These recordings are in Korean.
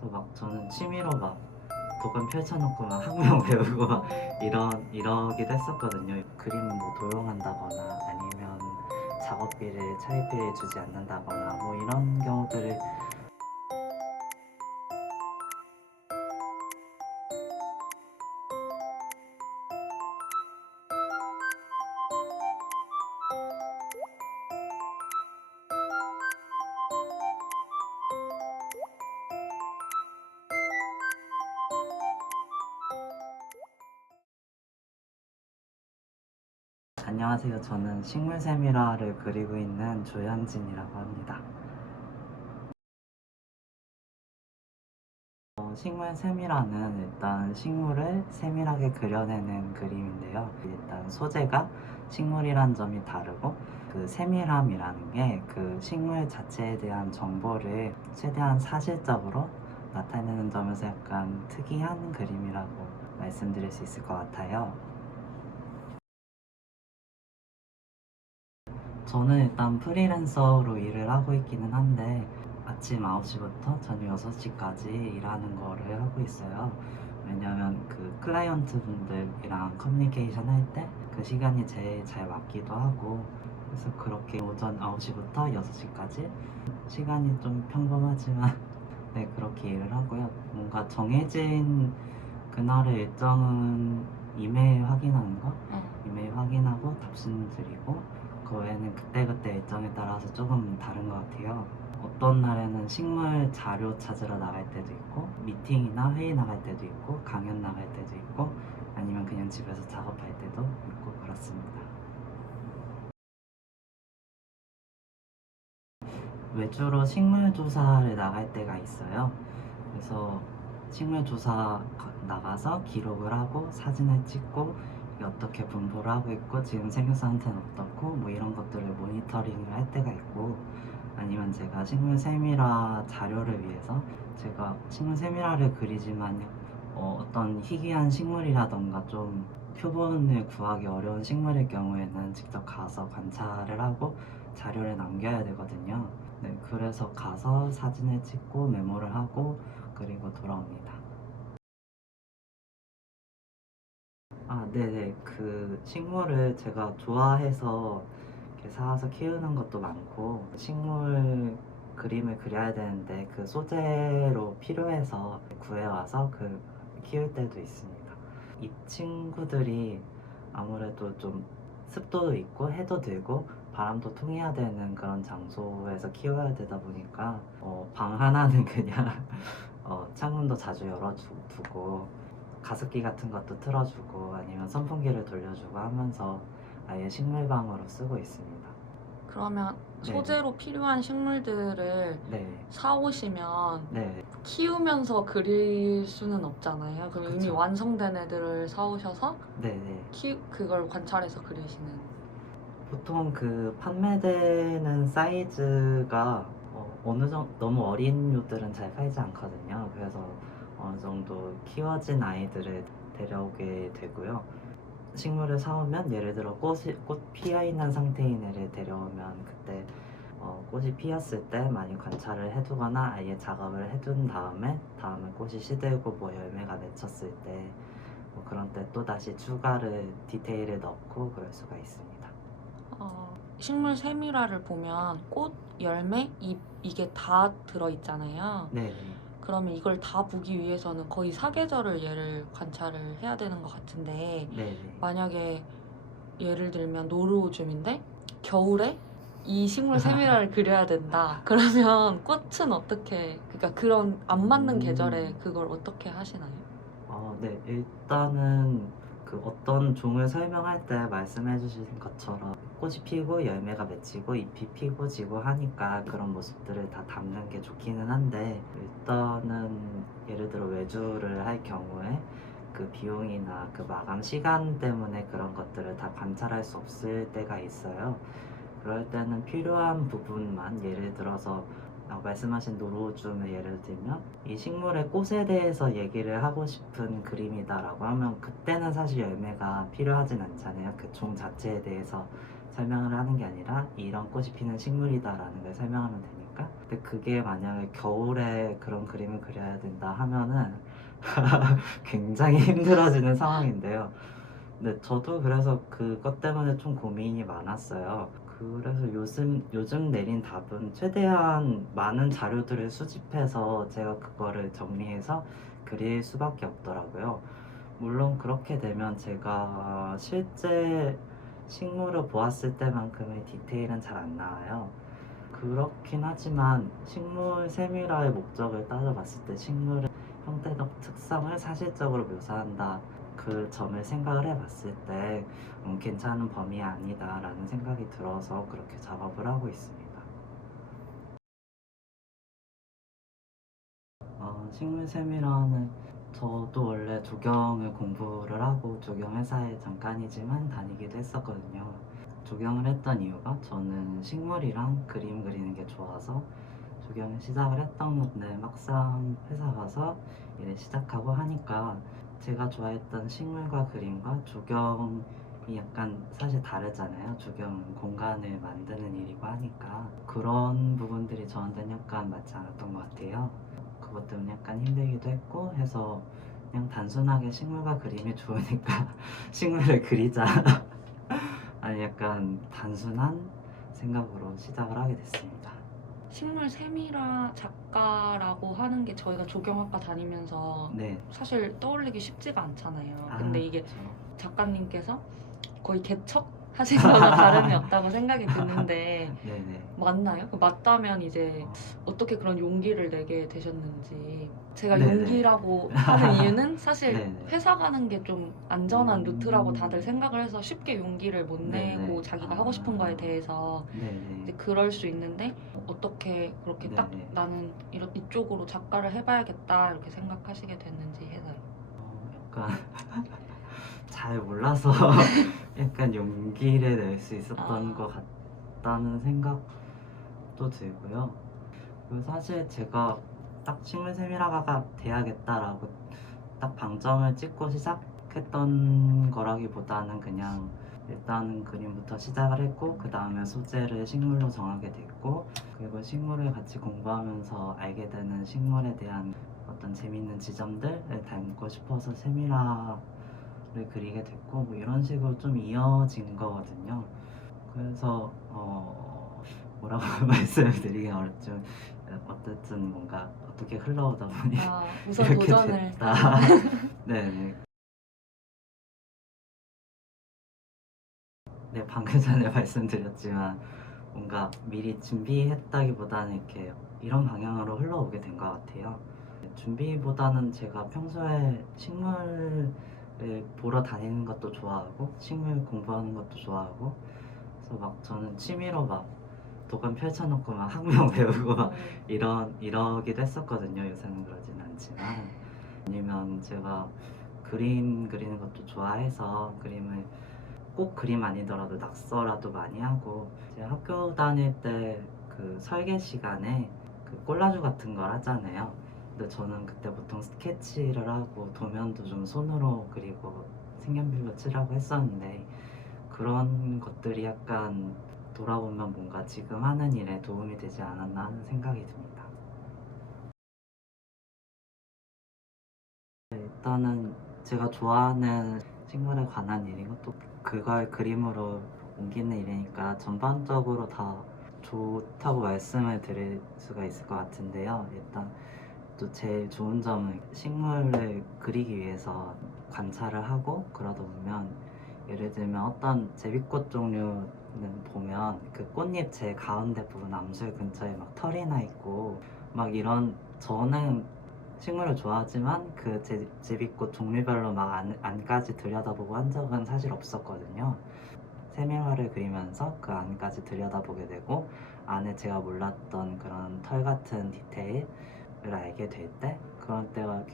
그래서 막 저는 취미로 막 도감 펼쳐놓고 막 학명 배우고 막 이러기도 했었거든요. 그림은 뭐 도용한다거나 아니면 작업비를 차입비를 주지 않는다거나 뭐 이런 경우들을 안녕하세요. 저는 식물 세미라를 그리고 있는 조현진이라고 합니다. 식물 세미라는 일단 식물을 세밀하게 그려내는 그림인데요. 일단 소재가 식물이란 점이 다르고 그 세밀함이라는 게 그 식물 자체에 대한 정보를 최대한 사실적으로 나타내는 점에서 약간 특이한 그림이라고 말씀드릴 수 있을 것 같아요. 저는 일단 프리랜서로 일을 하고 있기는 한데 아침 9시부터 저녁 6시까지 일하는 거를 하고 있어요. 왜냐면 그 클라이언트 분들이랑 커뮤니케이션 할 때 그 시간이 제일 잘 맞기도 하고 그래서 그렇게 오전 9시부터 6시까지 시간이 좀 평범하지만 네, 그렇게 일을 하고요. 뭔가 정해진 그날의 일정은 이메일 확인하는 거, 이메일 확인하고 답신 드리고 그 외에는 그때그때 일정에 따라서 조금 다른 것 같아요. 어떤 날에는 식물 자료 찾으러 나갈 때도 있고 미팅이나 회의 나갈 때도 있고 강연 나갈 때도 있고 아니면 그냥 집에서 작업할 때도 있고 그렇습니다. 외주로 식물 조사를 나갈 때가 있어요. 그래서 식물 조사 나가서 기록을 하고 사진을 찍고 이게 어떻게 분포를 하고 있고 지금 생육 상태는 어떻고 뭐 이런 것들을 모니터링을 할 때가 있고 아니면 제가 식물 세밀화 자료를 위해서 제가 식물 세밀화를 그리지만 어떤 희귀한 식물이라던가 좀 표본을 구하기 어려운 식물일 경우에는 직접 가서 관찰을 하고 자료를 남겨야 되거든요. 네, 그래서 가서 사진을 찍고 메모를 하고 그리고 돌아옵니다. 아, 네네. 그 식물을 제가 좋아해서 이렇게 사와서 키우는 것도 많고 식물 그림을 그려야 되는데 그 소재로 필요해서 구해와서 그 키울 때도 있습니다. 이 친구들이 아무래도 좀 습도도 있고 해도 들고 바람도 통해야 되는 그런 장소에서 키워야 되다 보니까 방 하나는 그냥 창문도 자주 열어두고 가습기 같은 것도 틀어주고 아니면 선풍기를 돌려주고 하면서 아예 식물방으로 쓰고 있습니다. 그러면 네. 소재로 필요한 식물들을 네. 사오시면 네. 키우면서 그릴 수는 없잖아요. 그럼 이미 그쵸. 완성된 애들을 사오셔서 네네. 그걸 관찰해서 그리시는. 보통 그 판매되는 사이즈가 어느 정도 너무 어린 류들은 잘 팔지 않거든요. 그래서 어느 정도 키워진 아이들을 데려오게 되고요. 식물을 사오면 예를 들어 꽃 피어 있는 상태인 애를 데려오면 그때 꽃이 피었을 때 많이 관찰을 해두거나 아예 작업을 해둔 다음에 꽃이 시들고 뭐 열매가 맺혔을 때 뭐 그런 때 또 다시 추가를 디테일을 넣고 그럴 수가 있습니다. 식물 세밀화를 보면 꽃, 열매, 잎 이게 다 들어있잖아요. 네네. 그러면 이걸 다 보기 위해서는 거의 사계절을 얘를 관찰을 해야 되는 것 같은데 네네. 만약에 예를 들면 노루오줌인데 겨울에 이 식물 세밀화를 그려야 된다. 그러면 꽃은 어떻게, 그러니까 그런 안 맞는 계절에 그걸 어떻게 하시나요? 네. 일단은 그 어떤 종을 설명할 때 말씀해 주신 것처럼 꽃이 피고 열매가 맺히고 잎이 피고 지고 하니까 그런 모습들을 다 담는 게 좋기는 한데 일단은 예를 들어 외주를 할 경우에 그 비용이나 그 마감 시간 때문에 그런 것들을 다 관찰할 수 없을 때가 있어요. 그럴 때는 필요한 부분만 예를 들어서 말씀하신 노루줌의 예를 들면 이 식물의 꽃에 대해서 얘기를 하고 싶은 그림이다라고 하면 그때는 사실 열매가 필요하진 않잖아요. 그 종 자체에 대해서 설명을 하는 게 아니라 이런 꽃이 피는 식물이다라는 걸 설명하면 되니까 근데 그게 만약에 겨울에 그런 그림을 그려야 된다 하면은 굉장히 힘들어지는 상황인데요. 근데 저도 그래서 그것 때문에 좀 고민이 많았어요. 그래서 요즘 내린 답은 최대한 많은 자료들을 수집해서 제가 그거를 정리해서 그릴 수밖에 없더라고요. 물론 그렇게 되면 제가 실제 식물을 보았을 때만큼의 디테일은 잘 안 나와요. 그렇긴 하지만 식물 세밀화의 목적을 따져봤을 때 식물의 형태적 특성을 사실적으로 묘사한다. 그 점을 생각을 해봤을 때 괜찮은 범위 아니다라는 생각이 들어서 그렇게 작업을 하고 있습니다. 식물 세밀화는 저도 원래 조경을 공부를 하고 조경 회사에 잠깐이지만 다니기도 했었거든요. 조경을 했던 이유가 저는 식물이랑 그림 그리는 게 좋아서 조경을 시작을 했던 건데 막상 회사 가서 일을 시작하고 하니까 제가 좋아했던 식물과 그림과 조경이 약간 사실 다르잖아요. 조경은 공간을 만드는 일이고 하니까 그런 부분들이 저한테는 약간 맞지 않았던 것 같아요. 그것 때문에 약간 힘들기도 했고 해서 그냥 단순하게 식물과 그림이 좋으니까 식물을 그리자 아니 약간 단순한 생각으로 시작을 하게 됐습니다. 식물 세밀화 작가라고 하는 게 저희가 조경학과 다니면서 네. 사실 떠올리기 쉽지가 않잖아요. 아, 근데 이게 그쵸. 작가님께서 거의 개척 하신 거나 다름이 없다고 생각이 드는데 네네. 맞나요? 맞다면 이제 어, 어떻게 그런 용기를 내게 되셨는지. 제가 네네. 용기라고 하는 이유는 사실 네네. 회사 가는 게 좀 안전한 루트라고 다들 음. 생각을 해서 쉽게 용기를 못 네네. 내고 자기가 하고 싶은 거에 대해서 네네. 이제 그럴 수 있는데 어떻게 그렇게 딱 네네. 나는 이쪽으로 작가를 해봐야겠다 이렇게 생각하시게 됐는지 해서요. 약간 잘 몰라서 약간 용기를 낼 수 있었던 아, 것 같다는 생각도 들고요. 그리고 사실 제가 딱 식물 세밀화가가 돼야겠다라고 딱 방점을 찍고 시작했던 거라기보다는 그냥 일단은 그림부터 시작을 했고 그 다음에 소재를 식물로 정하게 됐고 그리고 식물을 같이 공부하면서 알게 되는 식물에 대한 어떤 재밌는 지점들을 담고 싶어서 세밀화를 그리게 됐고 뭐 이런 식으로 좀 이어진 거거든요. 그래서 뭐라고 말씀을 드리긴 어렵지만 어쨌든 뭔가 어떻게 흘러오다 보니 우선 이렇게 도전을 됐다. 네네. 네, 방금 전에 말씀드렸지만 뭔가 미리 준비했다기보다는 이렇게 이런 방향으로 흘러오게 된 것 같아요. 준비보다는 제가 평소에 식물을 보러 다니는 것도 좋아하고 식물 공부하는 것도 좋아하고 그래서 막 저는 취미로 막 도감 펼쳐놓고 막 학명 배우고 막 이러기도 했었거든요. 요새는 그러진 않지만 아니면 제가 그림 그리는 것도 좋아해서 그림을 꼭 그림 아니더라도 낙서라도 많이 하고 제가 학교 다닐 때 그 설계 시간에 그 콜라주 같은 걸 하잖아요. 근데 저는 그때 보통 스케치를 하고 도면도 좀 손으로 그리고 색연필로 칠하고 했었는데 그런 것들이 약간 돌아보면 뭔가 지금 하는 일에 도움이 되지 않았나 하는 생각이 듭니다. 일단은 제가 좋아하는 식물에 관한 일이고 또 그걸 그림으로 옮기는 일이니까 전반적으로 다 좋다고 말씀을 드릴 수가 있을 것 같은데요. 일단 또 제일 좋은 점은 식물을 그리기 위해서 관찰을 하고 그러다 보면 예를 들면 어떤 제비꽃 종류는 보면 그 꽃잎 제 가운데 부분 암술 근처에 막 털이 나 있고 막 이런 저는 식물을 좋아하지만 그 제비꽃 종류별로 막 안까지 들여다보고 한 적은 사실 없었거든요. 세밀화를 그리면서 그 안까지 들여다보게 되고 안에 제가 몰랐던 그런 털 같은 디테일을 알게 될 때 그런 때가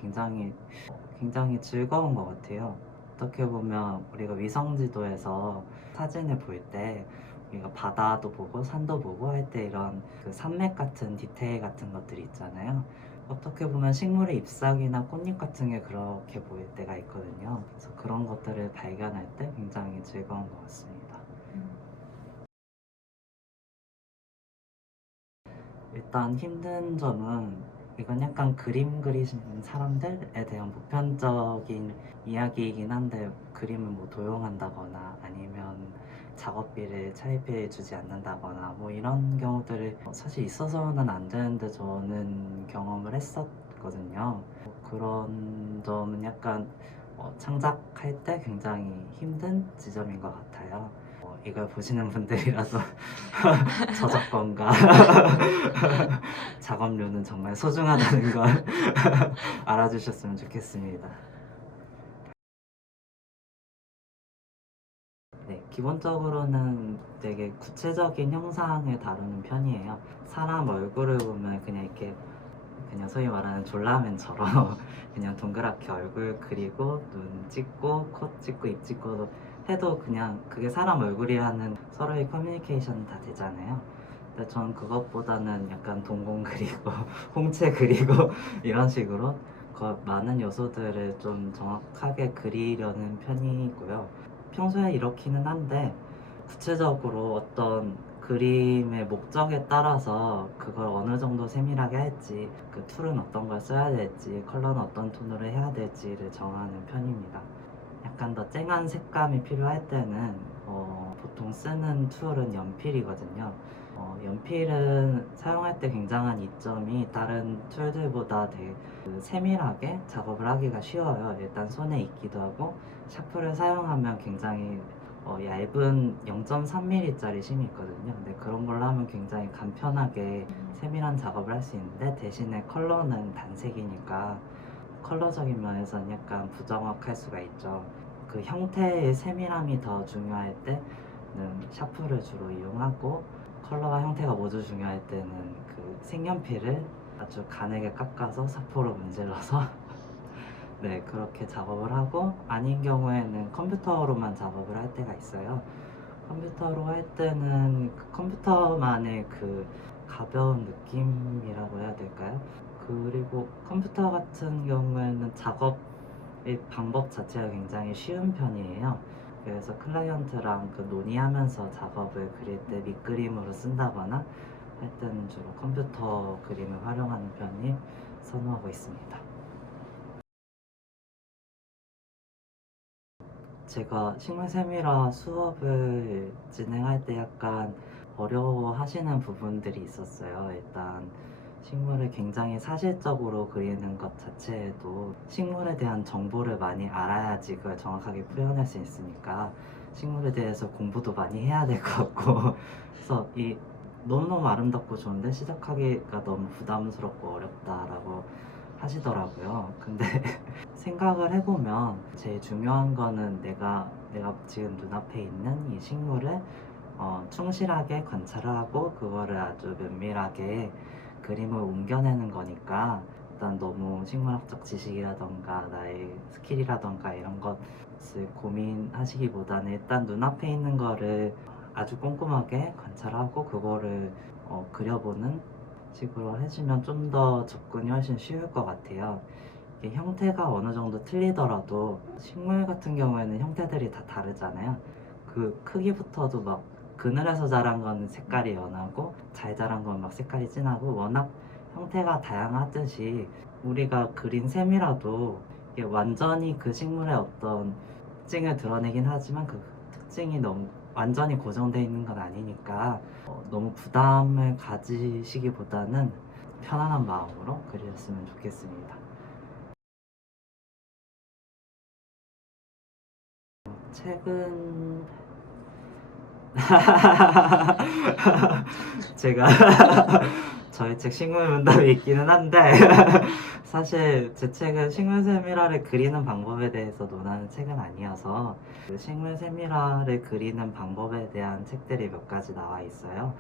굉장히 즐거운 것 같아요. 어떻게 보면 우리가 위성지도에서 사진을 볼 때 우리가 바다도 보고 산도 보고 할 때 이런 그 산맥 같은 디테일 같은 것들이 있잖아요. 어떻게 보면 식물의 잎사귀나 꽃잎 같은 게 그렇게 보일 때가 있거든요. 그래서 그런 것들을 발견할 때 굉장히 즐거운 것 같습니다. 일단 힘든 점은 이건 약간 그림 그리시는 사람들에 대한 보편적인 이야기이긴 한데 그림을 뭐 도용한다거나 아니면 작업비를 차입해 주지 않는다거나 뭐 이런 경우들이 사실 있어서는 안 되는데 저는 경험을 했었거든요. 그런 점은 약간 창작할 때 굉장히 힘든 지점인 것 같아요. 이걸 보시는 분들이라도 저작권과 작업료는 정말 소중하다는 걸 알아주셨으면 좋겠습니다. 네, 기본적으로는 되게 구체적인 형상을 다루는 편이에요. 사람 얼굴을 보면 그냥 이렇게 그냥 소위 말하는 졸라맨처럼 그냥 동그랗게 얼굴 그리고 눈 찍고 코 찍고 입 찍고 해도 그냥 그게 사람 얼굴이라는 서로의 커뮤니케이션 다 되잖아요. 근데 전 그것보다는 약간 동공 그리고 홍채 그리고 이런 식으로 많은 요소들을 좀 정확하게 그리려는 편이고요. 평소에 이렇기는 한데 구체적으로 어떤 그림의 목적에 따라서 그걸 어느 정도 세밀하게 할지, 그 툴은 어떤 걸 써야 될지, 컬러는 어떤 톤으로 해야 될지를 정하는 편입니다. 약간 더 쨍한 색감이 필요할 때는 보통 쓰는 툴은 연필이거든요. 연필은 사용할 때 굉장한 이점이 다른 툴들보다 되게 세밀하게 작업을 하기가 쉬워요. 일단 손에 익기도 하고 샤프를 사용하면 굉장히 얇은 0.3mm짜리 심이 있거든요. 근데 그런 걸로 하면 굉장히 간편하게 세밀한 작업을 할 수 있는데 대신에 컬러는 단색이니까 컬러적인 면에서는 약간 부정확할 수가 있죠. 그 형태의 세밀함이 더 중요할 때는 샤프를 주로 이용하고 컬러와 형태가 모두 중요할 때는 그 색연필을 아주 가늘게 깎아서 사포로 문질러서 네, 그렇게 작업을 하고 아닌 경우에는 컴퓨터로만 작업을 할 때가 있어요. 컴퓨터로 할 때는 그 컴퓨터만의 그 가벼운 느낌이라고 해야 될까요? 그리고 컴퓨터 같은 경우에는 작업의 방법 자체가 굉장히 쉬운 편이에요. 그래서 클라이언트랑 그 논의하면서 작업을 그릴 때 밑그림으로 쓴다거나 할 때는 주로 컴퓨터 그림을 활용하는 편이 선호하고 있습니다. 제가 식물 세밀화 수업을 진행할 때 약간 어려워하시는 부분들이 있었어요. 일단 식물을 굉장히 사실적으로 그리는 것 자체에도 식물에 대한 정보를 많이 알아야지 그걸 정확하게 표현할 수 있으니까 식물에 대해서 공부도 많이 해야 될 것 같고 그래서 이 너무너무 아름답고 좋은데 시작하기가 너무 부담스럽고 어렵다라고 하시더라고요. 근데 생각을 해보면 제일 중요한 거는 내가 지금 눈앞에 있는 이 식물을 충실하게 관찰을 하고 그거를 아주 면밀하게 그림을 옮겨내는 거니까 일단 너무 식물학적 지식이라던가 나의 스킬이라던가 이런 것을 고민하시기보다는 일단 눈앞에 있는 거를 아주 꼼꼼하게 관찰하고 그거를 그려보는 식으로 해주면 좀 더 접근이 훨씬 쉬울 것 같아요. 이게 형태가 어느 정도 틀리더라도 식물 같은 경우에는 형태들이 다 다르잖아요. 그 크기부터도 막 그늘에서 자란 거는 색깔이 연하고 잘 자란 건 막 색깔이 진하고 워낙 형태가 다양하듯이 우리가 그린 셈이라도 이게 완전히 그 식물의 어떤 특징을 드러내긴 하지만 그 특징이 너무 완전히 고정되어 있는 건 아니니까 너무 부담을 가지시기보다는 편안한 마음으로 그리셨으면 좋겠습니다. 최근 제가 저희 책 식물 문답이 있기는 한데 사실 제 책은 식물 세밀화를 그리는 방법에 대해서 논하는 책은 아니어서 그 식물 세밀화를 그리는 방법에 대한 책들이 몇 가지 나와 있어요.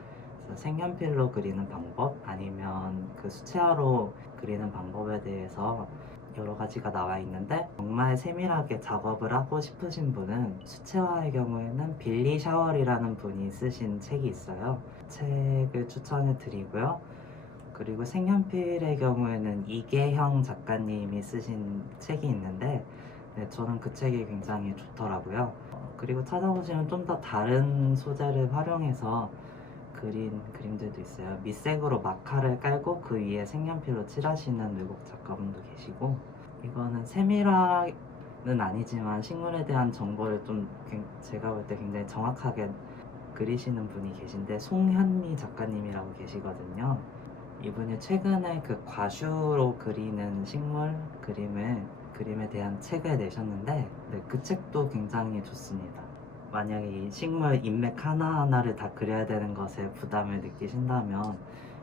그래서 색연필로 그리는 방법 아니면 그 수채화로 그리는 방법에 대해서 여러 가지가 나와 있는데 정말 세밀하게 작업을 하고 싶으신 분은 수채화의 경우에는 빌리 샤월이라는 분이 쓰신 책이 있어요. 책을 추천해 드리고요. 그리고 색연필의 경우에는 이계형 작가님이 쓰신 책이 있는데 네, 저는 그 책이 굉장히 좋더라고요. 그리고 찾아보시면 좀 더 다른 소재를 활용해서 그린 그림들도 있어요. 밑색으로 마카를 깔고 그 위에 색연필로 칠하시는 외국 작가분도 계시고, 이거는 세밀하는 아니지만 식물에 대한 정보를 좀 제가 볼 때 굉장히 정확하게 그리시는 분이 계신데, 송현미 작가님이라고 계시거든요. 이분이 최근에 그 과슈로 그리는 식물 그림에 대한 책을 내셨는데, 네, 그 책도 굉장히 좋습니다. 만약에 이 식물 인맥 하나하나를 다 그려야 되는 것에 부담을 느끼신다면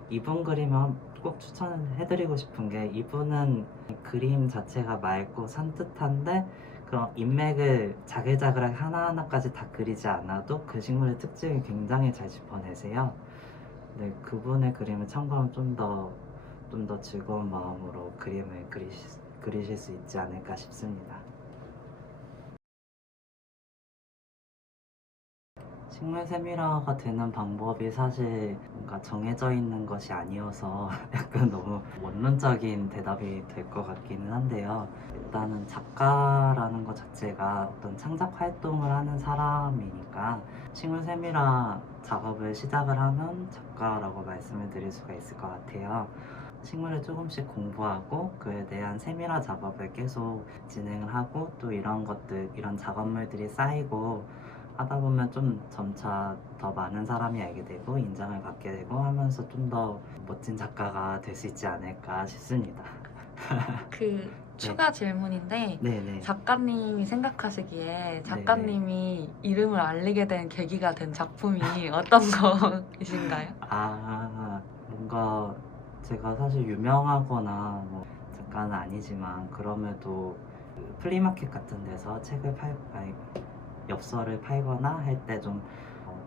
이분 그림은 꼭 추천해드리고 싶은 게, 이분은 그림 자체가 맑고 산뜻한데 그런 인맥을 자글자글하게 하나하나까지 다 그리지 않아도 그 식물의 특징을 굉장히 잘 짚어내세요. 네, 그분의 그림을 참고하면 좀 더 즐거운 마음으로 그림을 그리실 수 있지 않을까 싶습니다. 식물 세밀화가 되는 방법이 사실 뭔가 정해져 있는 것이 아니어서 약간 너무 원론적인 대답이 될 것 같기는 한데요. 일단은 작가라는 것 자체가 어떤 창작 활동을 하는 사람이니까 식물 세밀화 작업을 시작을 하면 작가라고 말씀을 드릴 수가 있을 것 같아요. 식물을 조금씩 공부하고 그에 대한 세밀화 작업을 계속 진행을 하고, 또 이런 작업물들이 쌓이고 하다 보면 좀 점차 더 많은 사람이 알게 되고 인정을 받게 되고 하면서 좀 더 멋진 작가가 될 수 있지 않을까 싶습니다. 그 추가 질문인데 네네. 작가님이 생각하시기에 작가님이 이름을 알리게 된 계기가 된 작품이 어떤 거이신가요? 뭔가 제가 사실 유명하거나 뭐 작가는 아니지만, 그럼에도 그 플리마켓 같은 데서 엽서를 팔거나 할 때 좀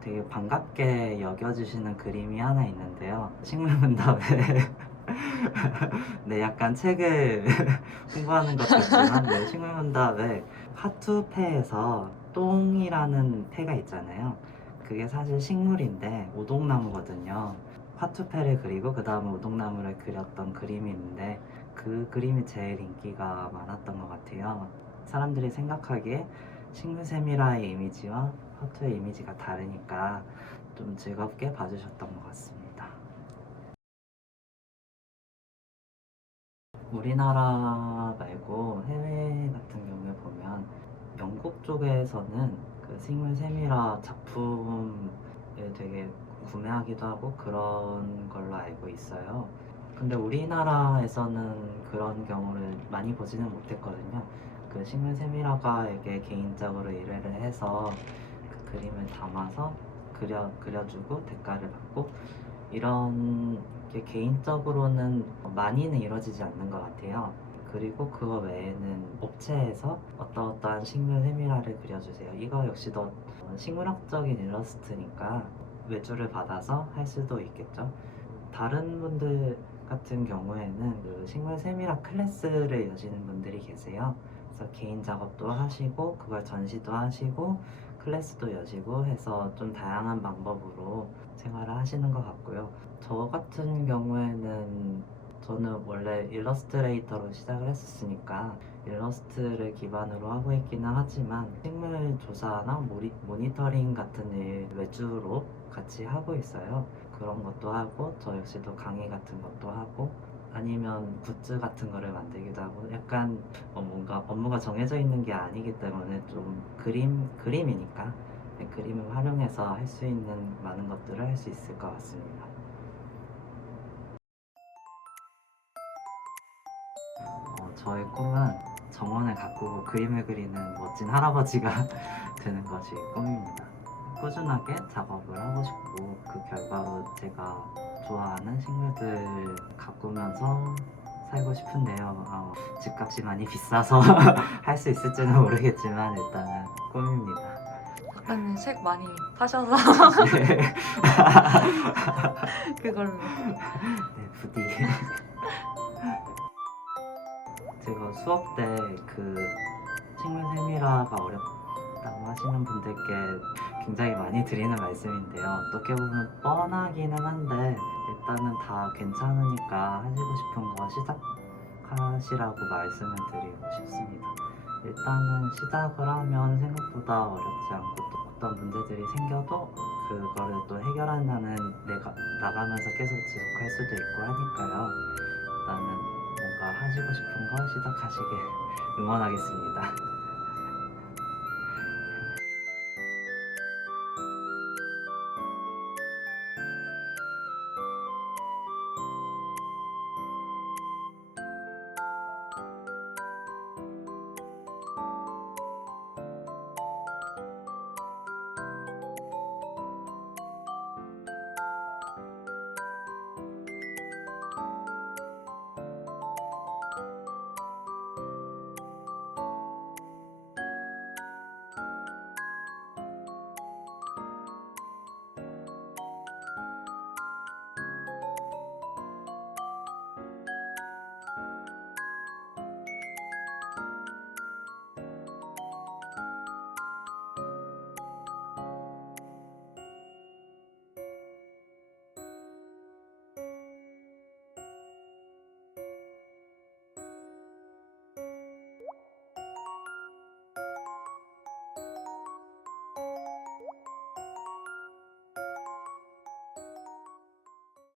되게 반갑게 여겨주시는 그림이 하나 있는데요. 식물문답에 네, 약간 책을 홍보하는 것 같지만, 네, 식물문답에 화투패에서 똥이라는 패가 있잖아요. 그게 사실 식물인데 오동나무거든요. 화투패를 그리고 그 다음에 오동나무를 그렸던 그림이 있는데, 그 그림이 제일 인기가 많았던 것 같아요. 사람들이 생각하기에 식물 세미라의 이미지와 화투의 이미지가 다르니까 좀 즐겁게 봐주셨던 것 같습니다. 우리나라 말고 해외 같은 경우에 보면 영국 쪽에서는 그 식물 세밀화 작품을 되게 구매하기도 하고 그런 걸로 알고 있어요. 근데 우리나라에서는 그런 경우를 많이 보지는 못했거든요. 그 식물 세밀화가에게 개인적으로 의뢰를 해서 그 그림을 담아서 그려주고 대가를 받고, 이런 게 개인적으로는 많이는 이루어지지 않는 것 같아요. 그리고 그거 외에는 업체에서 어떠한 식물 세밀화를 그려주세요. 이거 역시도 식물학적인 일러스트니까 외주를 받아서 할 수도 있겠죠. 다른 분들 같은 경우에는 그 식물 세밀화 클래스를 여시는 분들이 계세요. 그래서 개인 작업도 하시고 그걸 전시도 하시고 클래스도 여시고 해서 좀 다양한 방법으로 생활을 하시는 것 같고요. 저 같은 경우에는 저는 원래 일러스트레이터로 시작을 했었으니까 일러스트를 기반으로 하고 있기는 하지만 식물 조사나 모니터링 같은 일 외주로 같이 하고 있어요. 그런 것도 하고 저 역시도 강의 같은 것도 하고, 아니면 굿즈 같은 거를 만들기도 하고, 약간 뭔가 업무가 정해져 있는 게 아니기 때문에 좀 그림이니까 그림을 활용해서 할 수 있는 많은 것들을 할 수 있을 것 같습니다. 저의 꿈은 정원을 가꾸고 그림을 그리는 멋진 할아버지가 되는 것이 꿈입니다. 꾸준하게 작업을 하고 싶고, 그 결과로 제가 좋아하는 식물들 가꾸면서 살고 싶은데요. 집값이 많이 비싸서 할 수 있을지는 모르겠지만 일단은 꿈입니다. 작가님 책 많이 파셔서 네, 그걸로. 네, 부디. 제가 수업 때 그 식물 세밀화가 어렵다고 하시는 분들께 굉장히 많이 드리는 말씀인데요. 어떻게 보면 뻔하기는 한데 일단은 다 괜찮으니까 하시고 싶은 거 시작하시라고 말씀을 드리고 싶습니다. 일단은 시작을 하면 생각보다 어렵지 않고 또 어떤 문제들이 생겨도 그거를 또 해결한다는 내가 나가면서 계속 지속할 수도 있고 하니까요. 일단은 뭔가 하시고 싶은 거 시작하시길 응원하겠습니다.